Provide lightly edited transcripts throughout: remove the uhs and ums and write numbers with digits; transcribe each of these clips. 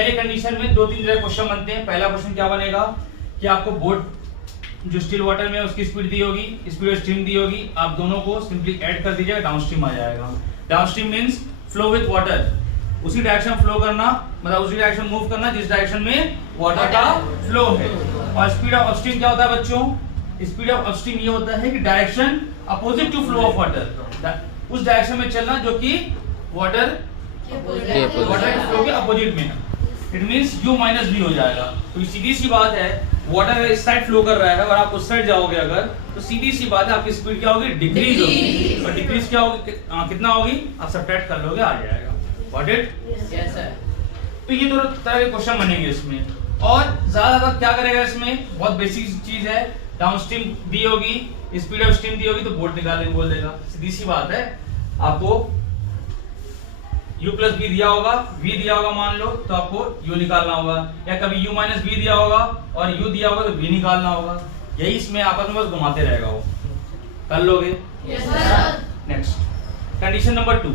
पहले कंडीशन में 2-3 तरह क्वेश्चन बनते हैं। पहला क्वेश्चन क्या बनेगा कि आपको बोट जो स्टिल वाटर में उसकी स्पीड दी होगी, स्पीड ऑफ स्ट्रीम दी होगी, आप दोनों को सिंपली ऐड कर दीजिएगा, डाउनस्ट्रीम आ जाएगा। Downstream means flow with water, उसी डायरेक्शन फ्लो करना, मतलब उसी डायरेक्शन मूव करना जिस डायरेक्शन में वाटर का फ्लो है। और स्पीड ऑफ अपस्ट्रीम क्या होता है बच्चों? स्पीड ऑफ अपस्ट्रीम ये होता है कि direction opposite to flow of water, उस डायरेक्शन में चलना जो कि वाटर के फ्लो के अपोजिट में है। It means u minus v हो जाएगा। तो सीधी सी बात है, वाटर इस साइड फ्लो कर रहा है और आप उस साइड जाओगे अगर, तो सीधी सी बात है आपकी स्पीड क्या होगी? डिक्रीज होगी। और डिक्रीज क्या होगी? कितना होगी? आप सब्ट्रैक्ट कर लोगे, आ जाएगा। Got it? Yes sir. तो ये दोनों तरह के क्वेश्चन बनेंगे इसमें। और ज्यादा क्या करेगा इसमें? बहुत बेसिक चीज है, डाउनस्ट्रीम दी होगी, स्पीड ऑफ स्ट्रीम दी होगी तो बोट निकालने को बोल देगा। सीधी सी बात है, आपको u प्लस v दिया होगा, v दिया होगा मान लो, तो आपको u निकालना होगा, या कभी u माइनस v दिया होगा और u दिया होगा तो v निकालना होगा। यही इसमें आपस में बस घुमाते रहेगा वो। कर लोगे? Yes sir. Next condition number 2,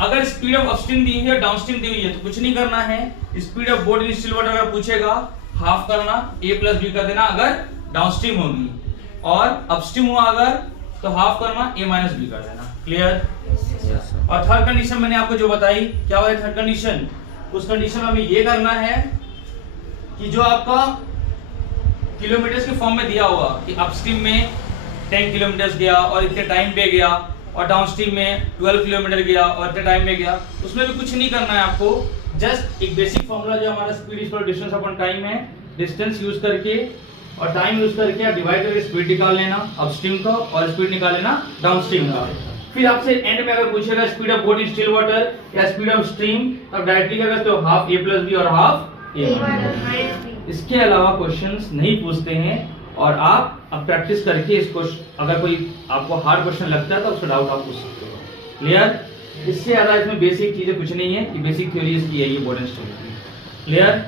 अगर स्पीड ऑफ अपस्ट्रीम दी हुई है, डाउनस्ट्रीम दी हुई है, तो कुछ नहीं करना है। Speed of boat in still water अगर पूछेगा, हाफ करना, a प्लस b कर देना अगर डाउनस्ट्रीम होगी, और अपस्ट्रीम हुआ अगर तो हाफ करना, a माइनस b कर देना। क्लियर? और थर्ड कंडीशन मैंने आपको जो बताई, क्या हुआ थर्ड कंडीशन? उस कंडीशन में हमें ये करना है कि जो आपका किलोमीटर्स के फॉर्म में दिया होगा कि अपस्ट्रीम में 10 किलोमीटर गया और इतने टाइम पे गया, और डाउनस्ट्रीम में 12 किलोमीटर गया और इतने टाइम में गया, उसमें भी कुछ नहीं करना है आपको। जस्ट एक बेसिक फॉर्मूला जो हमारा speed is equal to distance upon time है, डिस्टेंस यूज करके और टाइम यूज करके डिवाइड करके स्पीड निकाल लेना अपस्ट्रीम का और स्पीड निकाल लेना डाउनस्ट्रीम का। फिर आपसे एंड में अगर पूछेगा speed of boat in still water या स्पीड ऑफ स्ट्रीम, तब डायरेक्टली क्या करते हो? हाफ a प्लस b और हाफ a माइनस b। इसके अलावा क्वेश्चंस नहीं पूछते हैं, और आप अब प्रैक्टिस करके इसको, अगर कोई आपको हार्ड क्वेश्चन लगता है तो उसका डाउट आप पूछ सकते हो। क्लियर? इससे ज्यादा इसमें बेसिक चीजें कुछ नहीं है, कि बेसिक थ्योरी इसकी है ये बोट एंड स्ट्रीम। क्लियर?